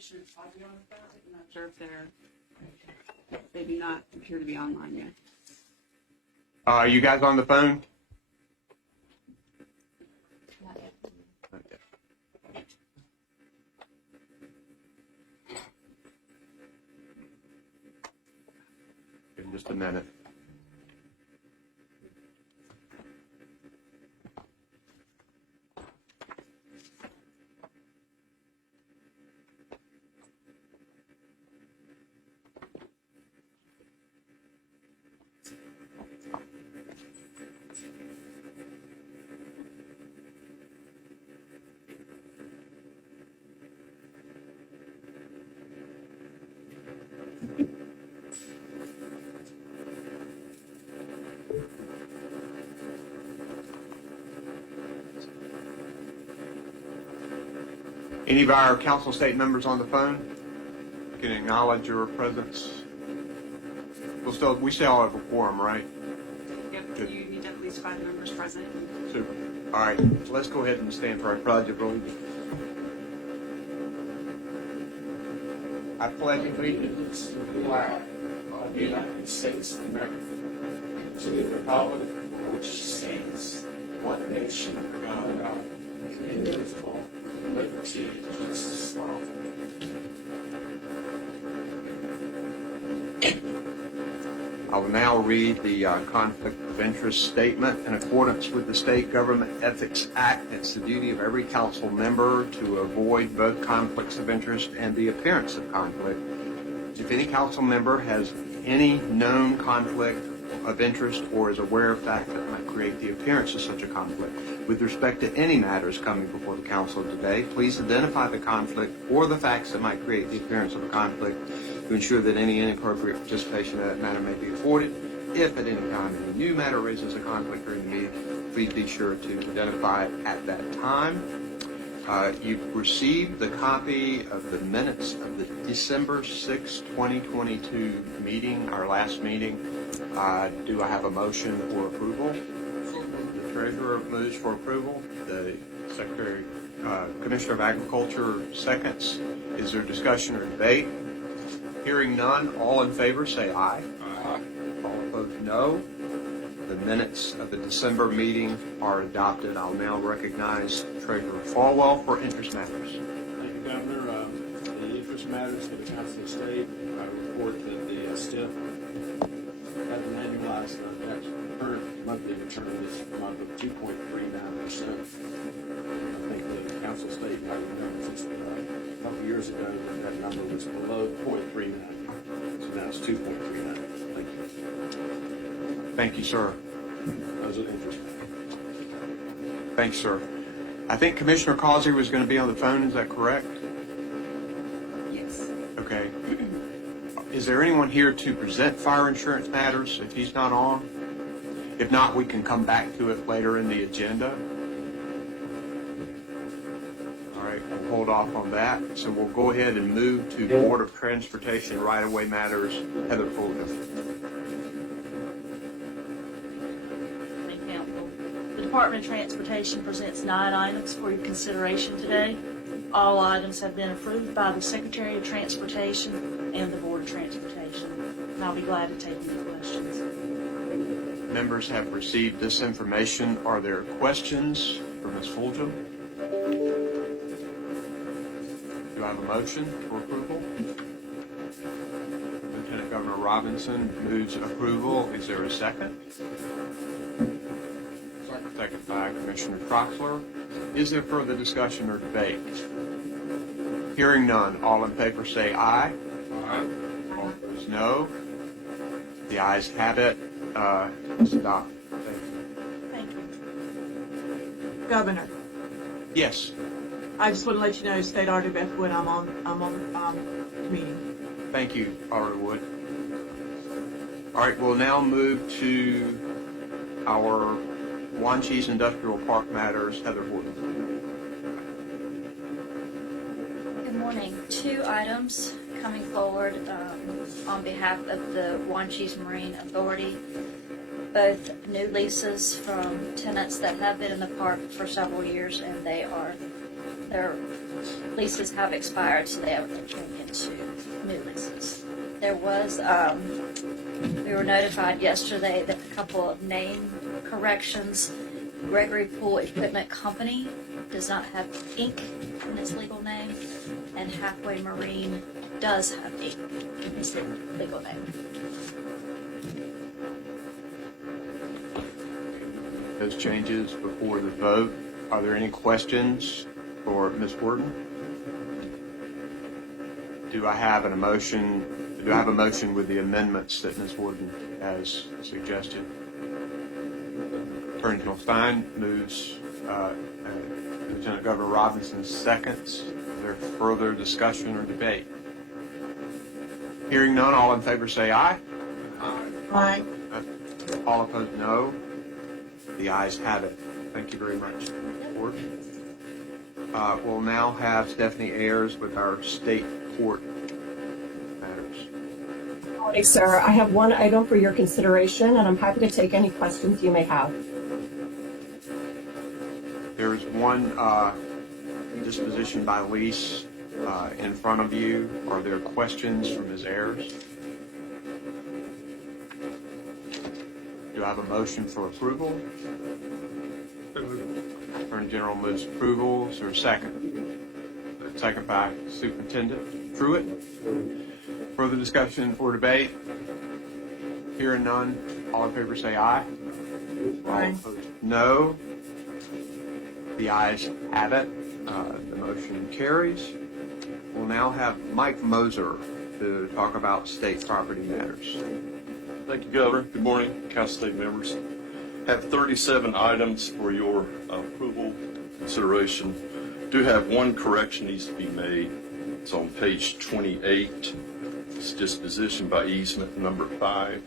Commissioner Toddy on the phone? I'm not sure if they do not appear to be online yet. You guys on the phone? Not yet. Not yet. Give them just a minute. Any of our council state members on the phone can acknowledge your presence. We still have a quorum, right? Yep, Good. you need at least 5 members present. Super. All right, so let's go ahead and stand for our pledge of allegiance. I pledge allegiance To the flag of the United States of America, to the republic for which it stands, one nation, under God, indivisible, with liberty and justice for all. I will now read the conflict of interest statement. In accordance with the State Government Ethics Act, it's the duty of every council member to avoid both conflicts of interest and the appearance of conflict. If any council member has any known conflict of interest or is aware of fact that might create the appearance of such a conflict with respect to any matters coming before the council today, please identify the conflict or the facts that might create the appearance of a conflict to ensure that any inappropriate participation in that matter may be avoided. If at any time any new matter raises a conflict during the meeting, please be sure to identify it at that time. You've received the copy of the minutes of the December 6, 2022 meeting, our last meeting. Do I have a motion for approval? The Treasurer moves for approval. The Secretary, Commissioner of Agriculture seconds. Is there discussion or debate? Hearing none, all in favor say aye. Aye. All opposed, no. The minutes of the December meeting are adopted. I'll now recognize Treasurer Falwell for interest matters. Thank you, Governor. The interest matters for the Council of State. I report that the STIF has an annualized current monthly return this month of 2.39%. I think the Council of State might have known since a couple years ago that number was below 0.39. So now it's 2.39. Thank you. Thank you, sir. Those are the interest matters. Thanks, sir. I think Commissioner Causey was going to be on the phone. Is that correct? Yes. Okay. Is there anyone here to present fire insurance matters if he's not on? If not, we can come back to it later in the agenda. All right, we'll hold off on that. So we'll go ahead and move to Board of Transportation right-of-way matters. Heather Fulton. Thank you, Council. The Department of Transportation presents 9 items for your consideration today. All items have been approved by the Secretary of Transportation and the Board of Transportation. And I'll be glad to take any questions. Members have received this information. Are there questions for Ms. Fulgham? Do I have a motion for approval? Lieutenant Governor Robinson moves approval. Is there a second? Second by Commissioner Troxler. Is there further discussion or debate? Hearing none, all in favor say aye. Aye. All opposed, no. The ayes have it. It's adopted. Thank you. Governor, Yes. I just want to let you know, State Auditor Beth Wood, I'm on the meeting. Thank you, Auditor Wood. All right, we'll now move to our Wanchese Industrial Park matters. Heather Horton. Good morning. 2 items coming forward on behalf of the Wanchese Marine Authority. Both new leases from tenants that have been in the park for several years, and they're leases have expired, so they have turned into new leases. There was, we were notified yesterday that a couple of name corrections. Gregory Pool Equipment Company does not have Inc. in its legal name, and Halfway Marine does have Inc. in its legal name. Those changes before the vote. Are there any questions for Ms. Worden? Do I have a motion with the amendments that Ms. Worden has suggested? Attorney General Stein moves, Lieutenant Governor Robinson seconds. Is there further discussion or debate? Hearing none, all in favor say aye. Aye. All opposed, no. The ayes have it. Thank you very much. Board. We'll now have Stephanie Ayers with our state court matters. Morning, sir. I have one item for your consideration, and I'm happy to take any questions you may have. There is one disposition by lease in front of you. Are there questions from Ms. Ayers? Do I have a motion for approval? Attorney General moves approval. Is there a second? Second by Superintendent Truitt. Further discussion or debate? Hearing none, all in favor say aye. Aye. All opposed, no. The ayes have it. The motion carries. We'll now have Mike Moser to talk about state property matters. Thank you, Governor. Good morning, Council State members. Have 37 items for your approval consideration. Do have one correction needs to be made. It's on page 28. It's disposition by easement number 5.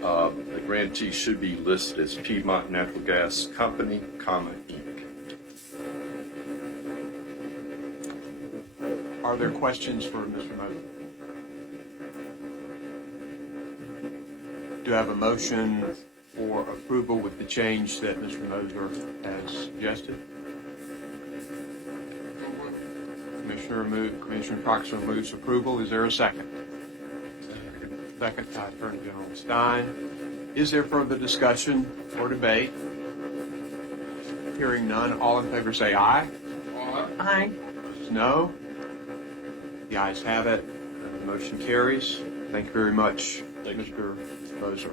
The grantee should be listed as Piedmont Natural Gas Company, Inc. Are there questions for Mr. Moser? Do I have a motion for approval with the change that Mr. Moser has suggested? Commissioner Coxer moves approval. Is there a second? Second by Attorney General Stein. Is there further discussion or debate? Hearing none, all in favor say aye. Aye. No. The ayes have it. The motion carries. Thank you very much, Mr. Moser.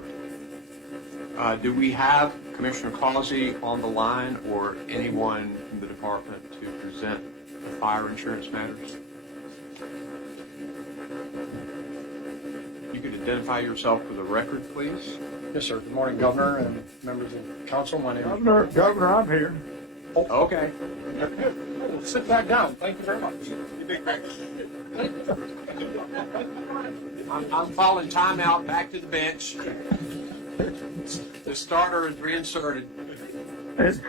Do we have Commissioner Causey on the line or anyone from the department to present the fire insurance matters? You could identify yourself for the record, please. Yes, sir. Good morning, Governor and members of council. My name is Governor, I'm here. Okay. Sit back down. Thank you very much. I'm calling timeout. Back to the bench. The starter is reinserted. It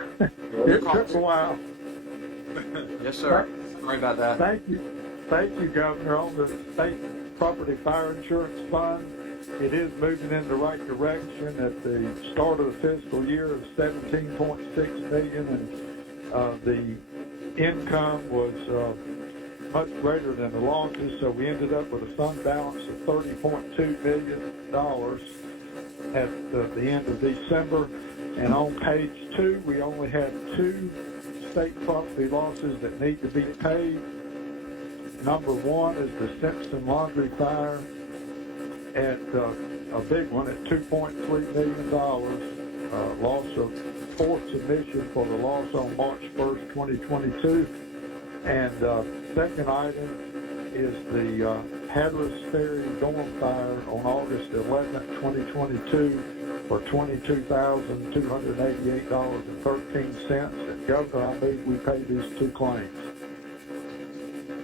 took a while. Yes, sir. Sorry about that. Thank you, Governor. On the state property fire insurance fund, it is moving in the right direction. At the start of the fiscal year of $17.6 million, and the income was much greater than the losses, so we ended up with a fund balance of $30.2 million at the end of December. And on page 2, we only had 2 state property losses that need to be paid. Number 1 is the Simpson Laundry Fire at a big one at $2.3 million. Loss of 4th submission for the loss on March 1st, 2022. And second item is the Hatteras Ferry Dorm Fire on August 11th, 2022 for $22,288.13. And Governor, I move we pay these 2 claims.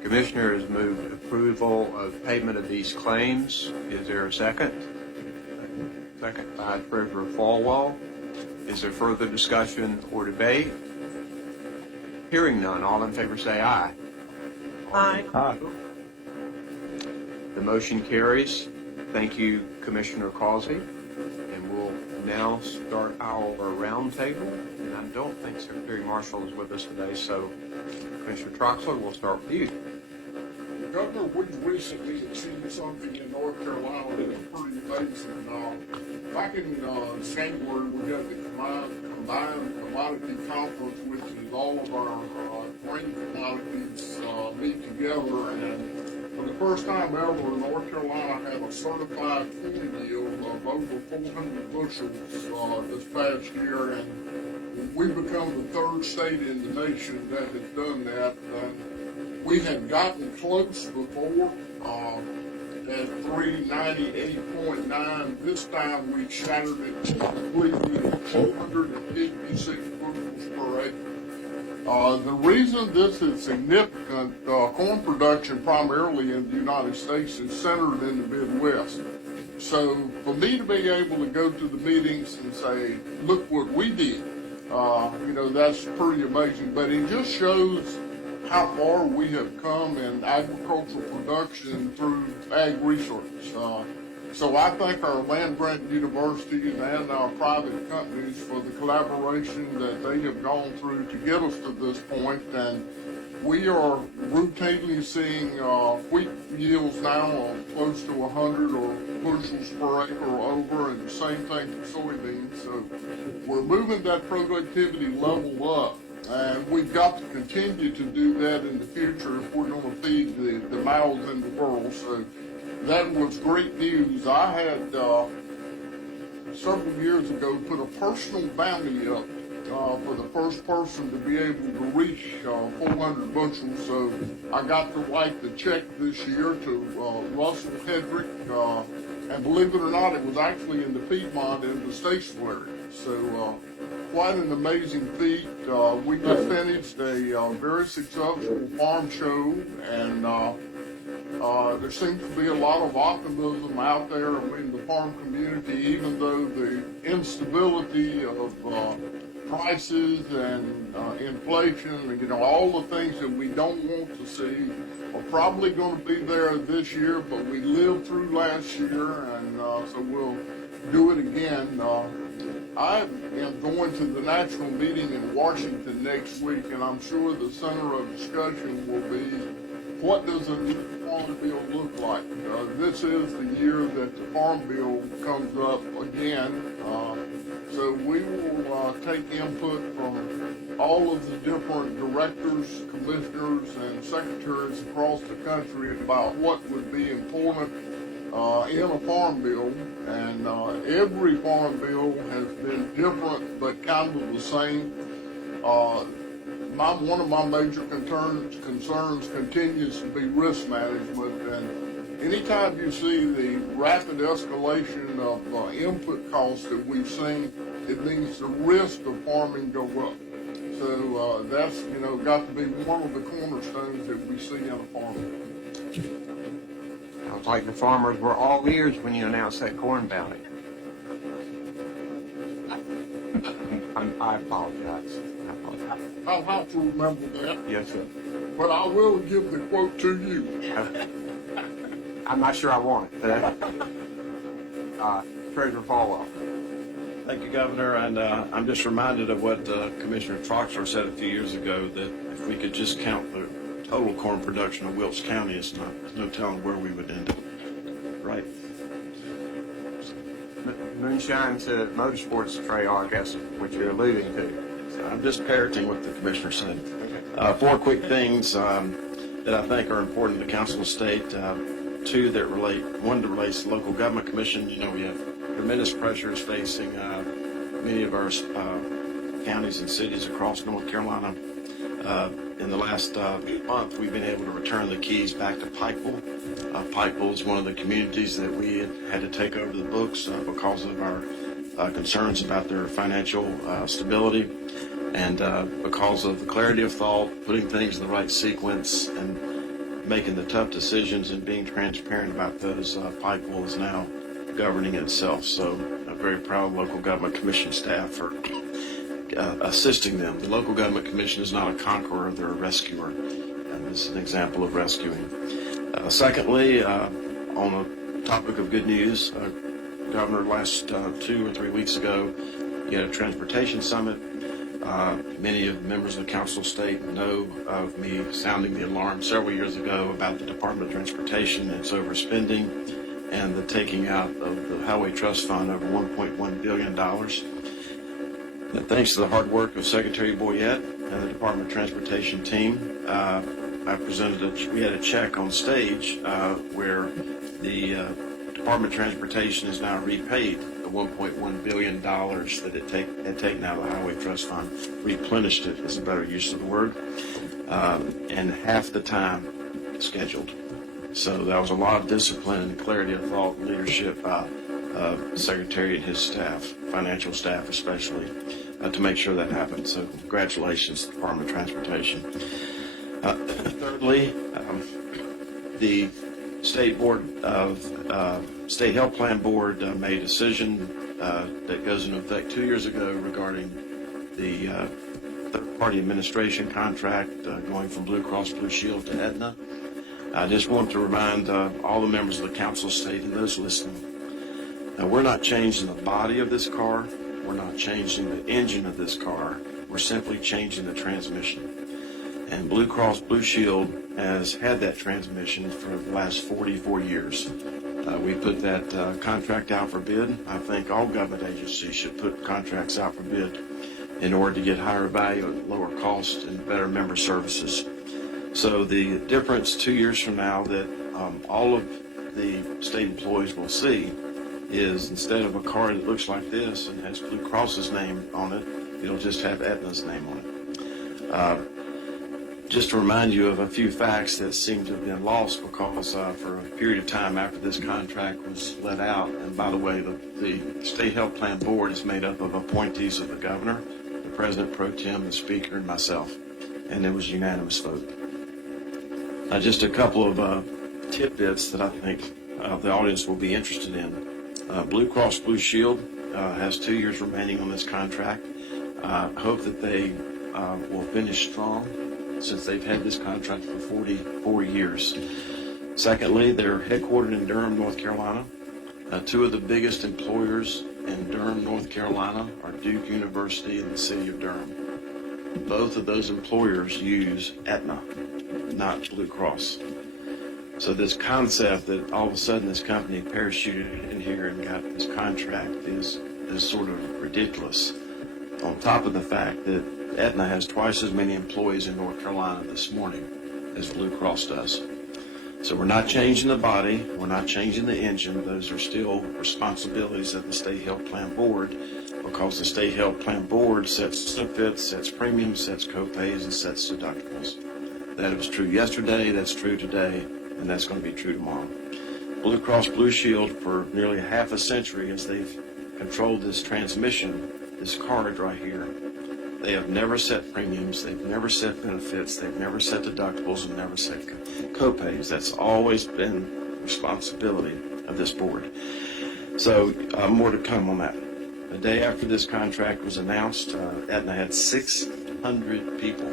Commissioner has moved approval of payment of these claims. Is there a second? Second by Treasurer Falwell. Is there further discussion or debate? Hearing none, all in favor say aye. Aye. Aye. The motion carries. Thank you, Commissioner Causey. And we'll now start our roundtable. And I don't think Secretary Marshall is with us today, so Commissioner Troxler, we'll start with you. Governor, we recently achieved something in North Carolina that is pretty amazing. Back in January, we had the combined commodity conference, which is all of our grain commodities meet together. And for the first time ever, North Carolina had a certified corn yield of over 400 bushels this past year. And we've become the third state in the nation that has done that. We had gotten close before at 398.9. This time we shattered it completely at 256 bushels per acre. The reason this is significant, corn production primarily in the United States is centered in the Midwest. So for me to be able to go to the meetings and say, look what we did, that's pretty amazing. But it just shows how far we have come in agricultural production through ag research. So I thank our land-grant universities and our private companies for the collaboration that they have gone through to get us to this point. And we are routinely seeing wheat yields now of close to 100 or bushels per acre or over, and the same thing for soybeans. So we're moving that productivity level up. And we've got to continue to do that in the future if we're going to feed the mouths in the world. So that was great news. I had several years ago put a personal bounty up for the first person to be able to reach 400 bushels. So I got to write the check this year to Russell Hedrick. And believe it or not, it was actually in the Piedmont in the Statesville area. So quite an amazing feat. We just finished a very successful farm show, and there seems to be a lot of optimism out there in the farm community, even though the instability of prices and inflation, all the things that we don't want to see are probably going to be there this year, but we lived through last year, and so we'll do it again. I am going to the national meeting in Washington next week, and I'm sure the center of discussion will be, what does a new farm bill look like? This is the year that the farm bill comes up again. So we will take input from all of the different directors, commissioners, and secretaries across the country about what would be important in a farm bill. And every farm bill has been different, but kind of the same. One of my major concerns continues to be risk management. And anytime you see the rapid escalation of input costs that we've seen, it means the risk of farming go up. So that's got to be one of the cornerstones that we see in a farm bill. Sounds like the farmers were all ears when you announced that corn bounty. I apologize. I'll have to remember that. Yes, sir. But I will give the quote to you. I'm not sure I want it. Treasurer Falwell. Thank you, Governor, and I'm just reminded of what Commissioner Troxler said a few years ago, that if we could just count the total corn production of Wilkes County, there's no telling where we would end up. Right? Moonshine to motorsports trail, I guess, which you're alluding to. I'm just parroting what the Commissioner said. Four quick things that I think are important to the Council of State. Two that relate, one that relates to the Local Government Commission. We have tremendous pressures facing many of our counties and cities across North Carolina. In the last month, we've been able to return the keys back to Pikeville. Pikeville is one of the communities that we had to take over the books because of our concerns about their financial stability, and because of the clarity of thought, putting things in the right sequence, and making the tough decisions and being transparent about those. Pikeville is now governing itself. So I'm very proud of the Local Government Commission staff for assisting them. The Local Government Commission is not a conqueror, they're a rescuer. And this is an example of rescuing. Secondly, on the topic of good news, Governor, last 2 or 3 weeks ago, you had a transportation summit. Many of the members of the Council of State know of me sounding the alarm several years ago about the Department of Transportation and its overspending and the taking out of the Highway Trust Fund over $1.1 billion. And thanks to the hard work of Secretary Boyette and the Department of Transportation team, we had a check on stage where the Department of Transportation has now repaid the $1.1 billion that it had taken out of the Highway Trust Fund, replenished it is a better use of the word, and half the time scheduled. So that was a lot of discipline and clarity of thought and leadership by Secretary and his staff, financial staff especially, to make sure that happened. So congratulations to the Department of Transportation. Thirdly, the State Health Plan Board made a decision that goes into effect 2 years ago regarding the third-party administration contract going from Blue Cross Blue Shield to Aetna. I just want to remind all the members of the Council of State and those listening, we're not changing the body of this car, we're not changing the engine of this car, we're simply changing the transmission. And Blue Cross Blue Shield has had that transmission for the last 44 years. We put that contract out for bid. I think all government agencies should put contracts out for bid in order to get higher value at lower cost and better member services. So the difference 2 years from now that all of the state employees will see is instead of a car that looks like this and has Blue Cross's name on it, it'll just have Aetna's name on it. Just to remind you of a few facts that seem to have been lost because for a period of time after this contract was let out, and by the way, the State Health Plan Board is made up of appointees of the governor, the President Pro Tem, the Speaker, and myself, and it was a unanimous vote. Just a couple of tidbits that I think the audience will be interested in. Blue Cross Blue Shield has 2 years remaining on this contract. I hope that they will finish strong, since they've had this contract for 44 years. Secondly, they're headquartered in Durham, North Carolina. Two of the biggest employers in Durham, North Carolina are Duke University and the City of Durham. Both of those employers use Aetna, not Blue Cross. So this concept that all of a sudden this company parachuted in here and got this contract is sort of ridiculous. On top of the fact that Aetna has twice as many employees in North Carolina this morning as Blue Cross does. So we're not changing the body, we're not changing the engine. Those are still responsibilities of the State Health Plan Board because the State Health Plan Board sets benefits, sets premiums, sets co-pays, and sets deductibles. That was true yesterday, that's true today, and that's going to be true tomorrow. Blue Cross Blue Shield for nearly half a century as they've controlled this transmission, this card right here. They have never set premiums, they've never set benefits, they've never set deductibles, and never set co-pays. That's always been responsibility of this board. So more to come on that. The day after this contract was announced, Aetna had 600 people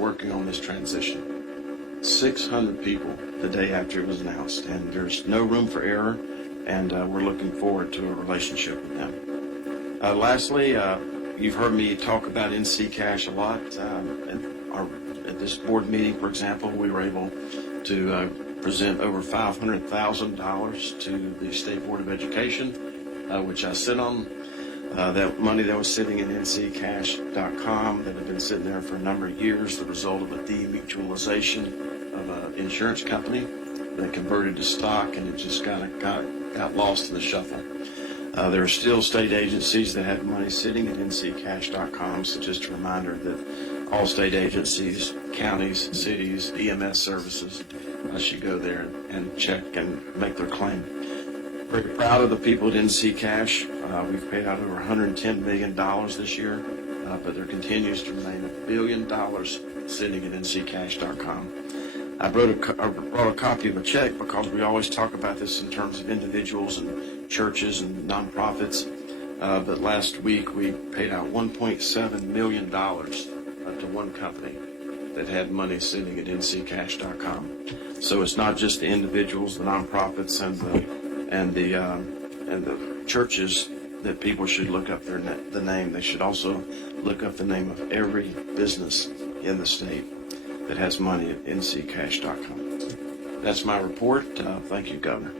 working on this transition. 600 people the day after it was announced, and there's no room for error, and we're looking forward to a relationship with them. Lastly, you've heard me talk about NC Cash a lot. At this board meeting, for example, we were able to present over $500,000 to the State Board of Education, which I sit on. That money that was sitting in nccash.com that had been sitting there for a number of years, the result of a demutualization of an insurance company that converted to stock, and it just got lost in the shuffle. There are still state agencies that have money sitting at nccash.com, so just a reminder that all state agencies, counties, cities, EMS services should go there and check and make their claim. Very proud of the people at NC Cash. We've paid out over $110 million this year, but there continues to remain $1 billion sitting at nccash.com. I brought a copy of a check because we always talk about this in terms of individuals and churches and nonprofits. But last week we paid out $1.7 million to one company that had money sitting at nccash.com. So it's not just the individuals, the nonprofits, and the churches that people should look up the name. They should also look up the name of every business in the state that has money at nccash.com. That's my report. Thank you, Governor.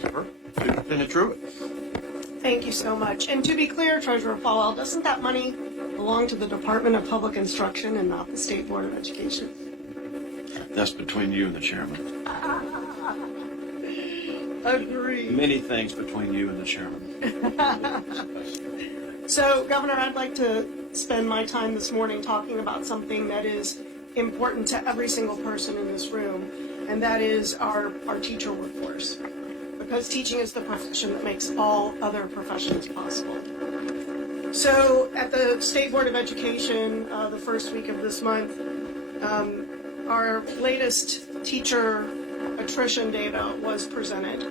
Superintendent Truitt. Thank you so much. And to be clear, Treasurer Falwell, doesn't that money belong to the Department of Public Instruction and not the State Board of Education? That's between you and the chairman. Agreed. Many things between you and the chairman. So, Governor, I'd like to spend my time this morning talking about something that is important to every single person in this room, and that is our teacher workforce. Because teaching is the profession that makes all other professions possible. So, at the State Board of Education, the first week of this month, our latest teacher attrition data was presented.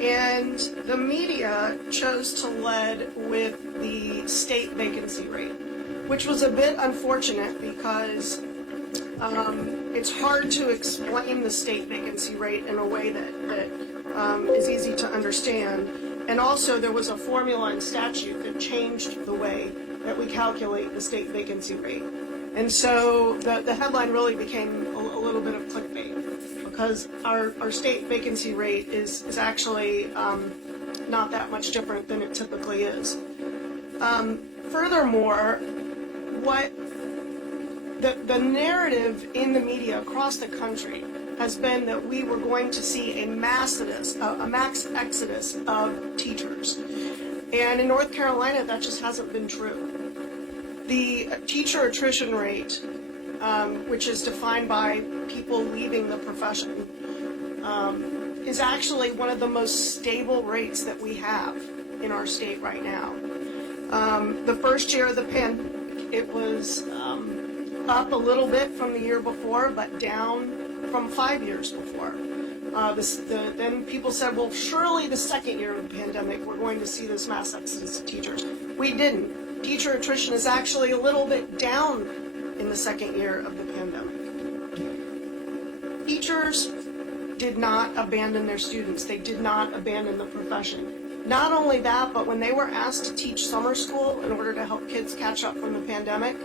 And the media chose to lead with the state vacancy rate, which was a bit unfortunate because it's hard to explain the state vacancy rate in a way that is easy to understand. And also there was a formula in statute that changed the way that we calculate the state vacancy rate. And so the headline really became a little bit of clickbait, because our state vacancy rate is actually not that much different than it typically is. Furthermore, what the narrative in the media across the country has been that we were going to see a mass exodus of teachers. And in North Carolina, that just hasn't been true. The teacher attrition rate, which is defined by people leaving the profession, is actually one of the most stable rates that we have in our state right now. The first year of the pandemic, it was up a little bit from the year before, but down from 5 years before. Then people said, well, surely the second year of the pandemic, we're going to see this mass exodus of teachers. We didn't. Teacher attrition is actually a little bit down in the second year of the pandemic. Teachers did not abandon their students. They did not abandon the profession. Not only that, but when they were asked to teach summer school in order to help kids catch up from the pandemic,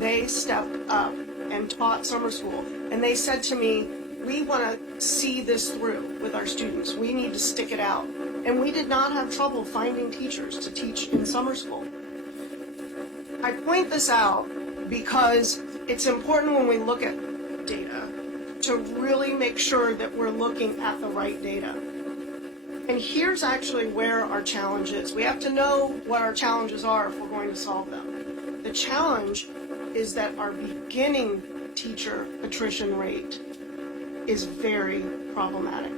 they stepped up and taught summer school. And they said to me, we want to see this through with our students. We need to stick it out. And we did not have trouble finding teachers to teach in summer school. I point this out because it's important when we look at data to really make sure that we're looking at the right data. And here's actually where our challenge is. We have to know what our challenges are if we're going to solve them. The challenge is that our beginning teacher attrition rate is very problematic.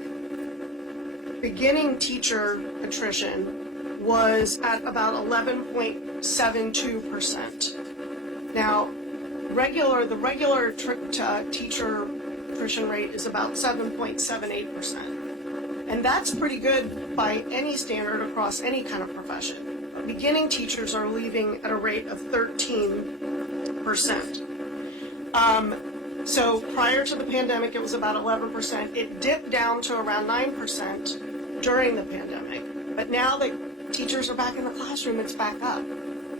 Beginning teacher attrition was at about 11.72%. Now, the regular teacher attrition rate is about 7.78%. And that's pretty good by any standard across any kind of profession. Beginning teachers are leaving at a rate of 13%. So prior to the pandemic, it was about 11%. It dipped down to around 9% during the pandemic. But now that teachers are back in the classroom, it's back up.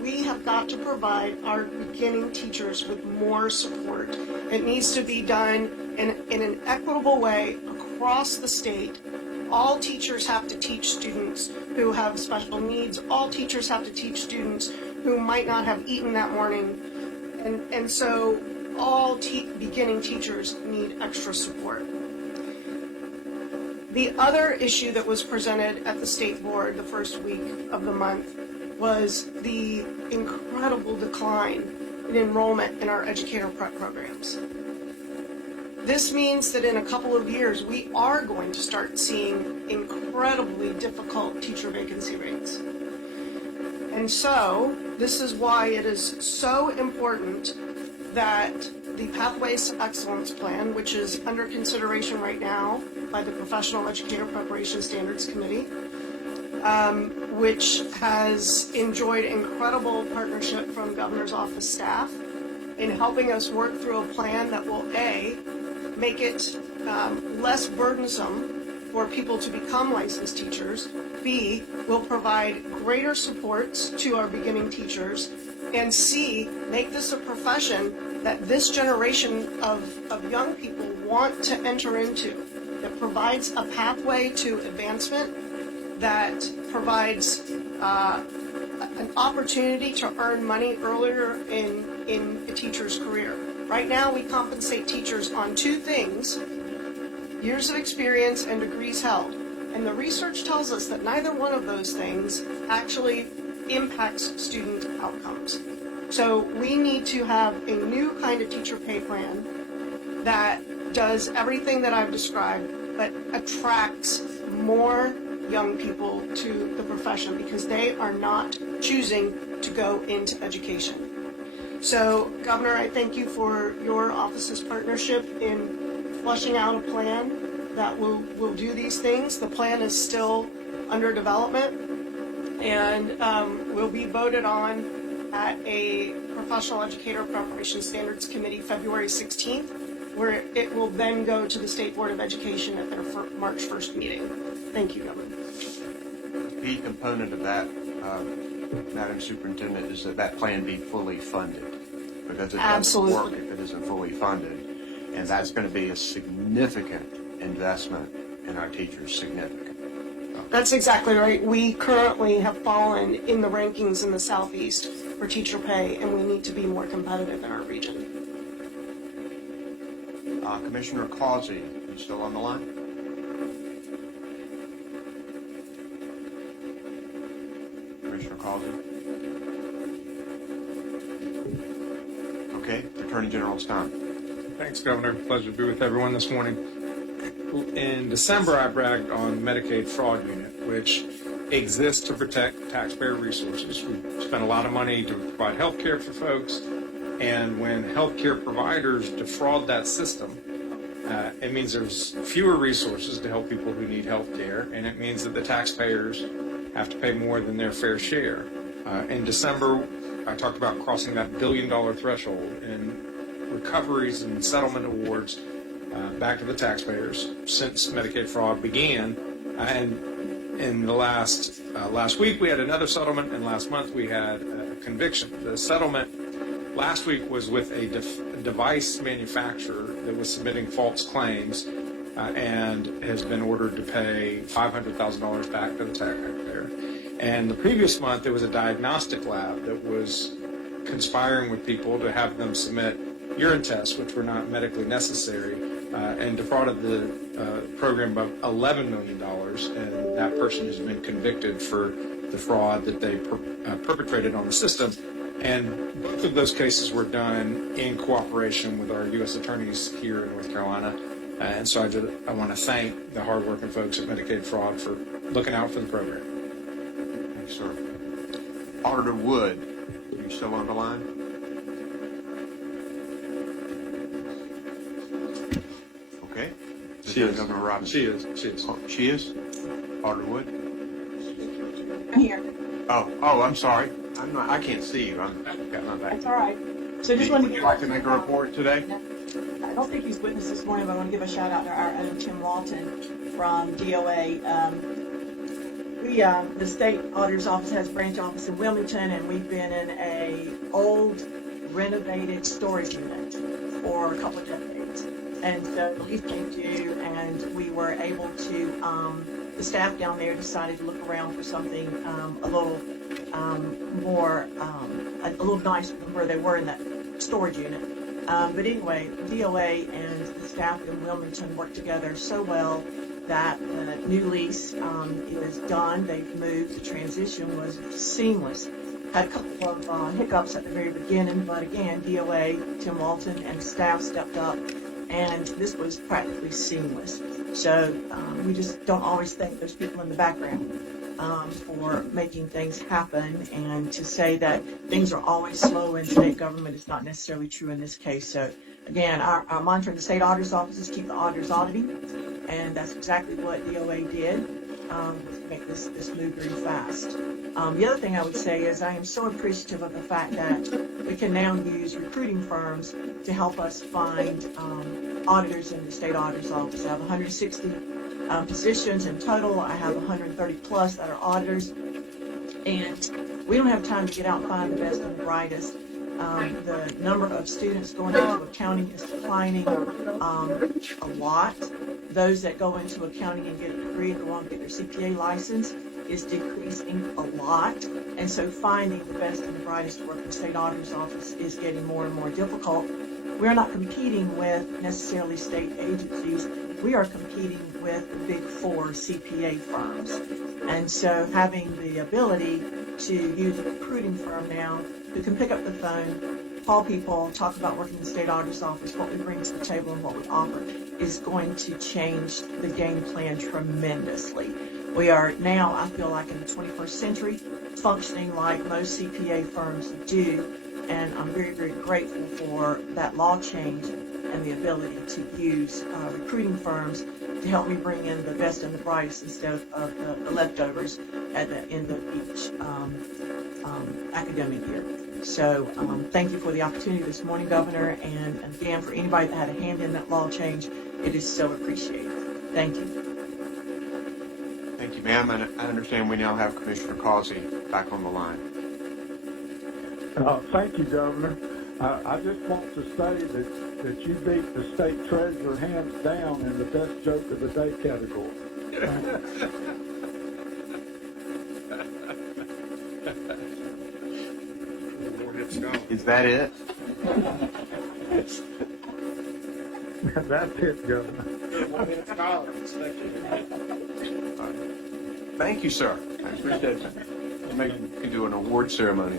We have got to provide our beginning teachers with more support. It needs to be done in an equitable way across the state. All teachers have to teach students who have special needs. All teachers have to teach students who might not have eaten that morning. And so all beginning teachers need extra support. The other issue that was presented at the state board the first week of the month was the incredible decline in enrollment in our educator prep programs. This means that in a couple of years, we are going to start seeing incredibly difficult teacher vacancy rates. And so, this is why it is so important that the Pathways to Excellence Plan, which is under consideration right now by the Professional Educator Preparation Standards Committee, which has enjoyed incredible partnership from Governor's Office staff in helping us work through a plan that will, A, make it less burdensome for people to become licensed teachers. B, will provide greater supports to our beginning teachers. And C, make this a profession that this generation of young people want to enter into, that provides a pathway to advancement, that provides an opportunity to earn money earlier in a teacher's career. Right now, we compensate teachers on two things: years of experience and degrees held. And the research tells us that neither one of those things actually impacts student outcomes. So we need to have a new kind of teacher pay plan that does everything that I've described, but attracts more young people to the profession because they are not choosing to go into education. So, Governor, I thank you for your office's partnership in fleshing out a plan that will do these things. The plan is still under development and will be voted on at a Professional Educator Preparation Standards Committee February 16th, where it will then go to the State Board of Education at their March 1st meeting. Thank you, Governor. The key component of that, Madam Superintendent, is that plan be fully funded, because it doesn't work if it isn't fully funded, and that's going to be a significant investment in our teachers, significant. That's exactly right. We currently have fallen in the rankings in the Southeast for teacher pay, and we need to be more competitive in our region. Commissioner Causey, you still on the line? Commissioner Causey? Okay, Attorney General Stein. Thanks, Governor. Pleasure to be with everyone this morning. In December, I bragged on Medicaid Fraud Unit, which exists to protect taxpayer resources. We spend a lot of money to provide health care for folks, and when healthcare providers defraud that system, it means there's fewer resources to help people who need health care, and it means that the taxpayers have to pay more than their fair share. In December, I talked about crossing that $1 billion threshold in recoveries and settlement awards back to the taxpayers since Medicaid fraud began. And in the last week, we had another settlement, and last month we had a conviction. The settlement last week was with a device manufacturer that was submitting false claims and has been ordered to pay $500,000 back to the taxpayer. And the previous month, there was a diagnostic lab that was conspiring with people to have them submit urine tests, which were not medically necessary, and defrauded the program by $11 million. And that person has been convicted for the fraud that they perpetrated on the system. And both of those cases were done in cooperation with our U.S. attorneys here in North Carolina. And so I want to thank the hardworking folks at Medicaid Fraud for looking out for the program. Thanks, sir. Auditor Wood, are you still on the line? Okay. She is. Governor Robinson. She is. Oh, she is? Auditor Wood? I'm here. Oh, I'm sorry. I can't see you. I've got my back. That's all right. So just wanted Would you like to make a report today? I don't think he's witnessed this morning, but I want to give a shout out to our own Tim Walton from DOA. The state auditor's office has a branch office in Wilmington, and we've been in a old renovated storage unit for a couple of decades. And so he came to, and we were able to, the staff down there decided to look around for something a little more, a little nicer than where they were in that storage unit. But anyway, DOA and the staff in Wilmington worked together so well that the new lease is done. They've moved. The transition was seamless. Had a couple of hiccups at the very beginning, but again, DOA, Tim Walton, and staff stepped up, and this was practically seamless. So we just don't always think there's people in the background for making things happen, and to say that things are always slow in state government is not necessarily true in this case. So again, our mantra in the state auditor's office is keep the auditors auditing, and that's exactly what DOA did to make this move very fast. The other thing I would say is I am so appreciative of the fact that we can now use recruiting firms to help us find auditors in the state auditor's office. I have 160 positions in total. I have 130 plus that are auditors. And we don't have time to get out and find the best and the brightest. The number of students going into accounting is declining a lot. Those that go into accounting and get a degree and go on and get their CPA license is decreasing a lot. And so finding the best and the brightest to work in the state auditor's office is getting more and more difficult. We're not competing with necessarily state agencies. We are competing with the big four CPA firms. And so having the ability to use a recruiting firm now who can pick up the phone, call people, talk about working in the state auditor's office, what we bring to the table and what we offer is going to change the game plan tremendously. We are now, I feel like, in the 21st century, functioning like most CPA firms do, and I'm very, very grateful for that law change and the ability to use recruiting firms to help me bring in the best and the brightest instead of the leftovers at the end of each academic year. So thank you for the opportunity this morning, Governor, and again, for anybody that had a hand in that law change, it is so appreciated. Thank you. Thank you, ma'am. And I understand we now have Commissioner Causey back on the line. Thank you, Governor. I just want to say that you beat the state treasurer hands down in the best joke of the day category. Is that it? That's it, Governor. Thank you, sir. I appreciate that. Maybe we can do an award ceremony.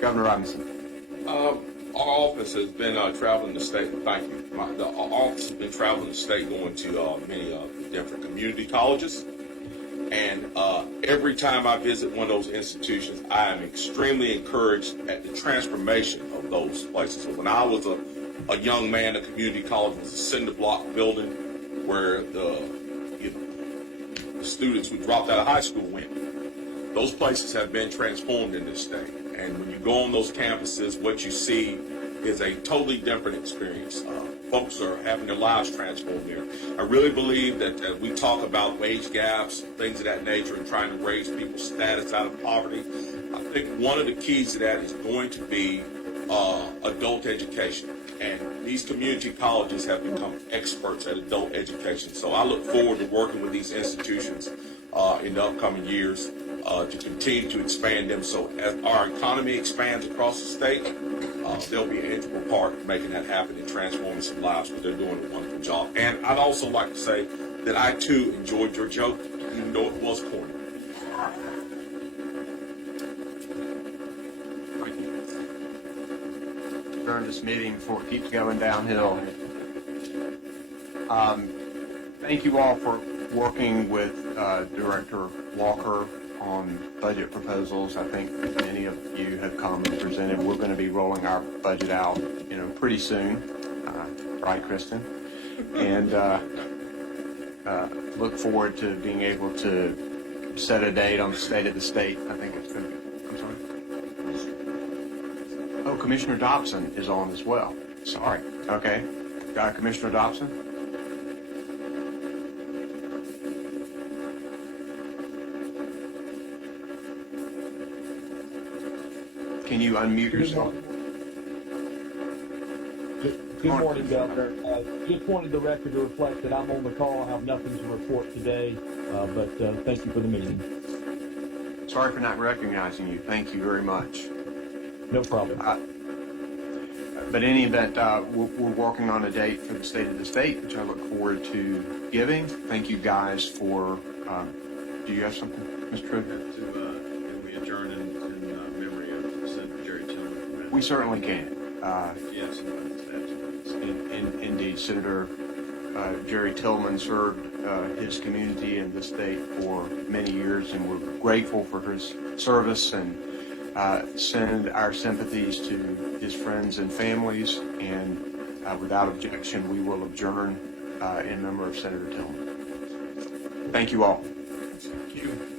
Governor Robinson. Our office has been traveling the state. Thank you. The office has been traveling the state, going to many of the different community colleges. And every time I visit one of those institutions, I am extremely encouraged at the transformation of those places. So when I was a young man, the community college was a cinder block building where the students who dropped out of high school went. Those places have been transformed in this state. And when you go on those campuses, what you see is a totally different experience. Folks are having their lives transformed there. I really believe that we talk about wage gaps, things of that nature, and trying to raise people's status out of poverty. I think one of the keys to that is going to be adult education. And these community colleges have become experts at adult education. So I look forward to working with these institutions in the upcoming years to continue to expand them. So as our economy expands across the state, they'll be an integral part of making that happen and transforming some lives, because they're doing a wonderful job. And I'd also like to say that I, too, enjoyed your joke, even though it was corny. During this meeting before it keeps going downhill. Thank you all for working with Director Walker on budget proposals. I think many of you have come and presented. We're going to be rolling our budget out, pretty soon, right, Kristen? And look forward to being able to set a date on the State of the State. I think it's going to be. I'm sorry. Oh, Commissioner Dobson is on as well. Sorry. Okay. Commissioner Dobson. Can you unmute yourself? Good morning, Governor. Just wanted the record to reflect that I'm on the call. I have nothing to report today, but thank you for the meeting. Sorry for not recognizing you. Thank you very much. No problem. But in any event, we're working on a date for the State of the State, which I look forward to giving. Thank you guys for. Do you have something, Mr. True? Can we adjourn in memory of Senator Jerry Tillman? We certainly can. Yes. Indeed, Senator Jerry Tillman served his community and the state for many years, and we're grateful for his service and send our sympathies to his friends and families. And without objection, we will adjourn in memory of Senator Tillman. Thank you all. Thank you.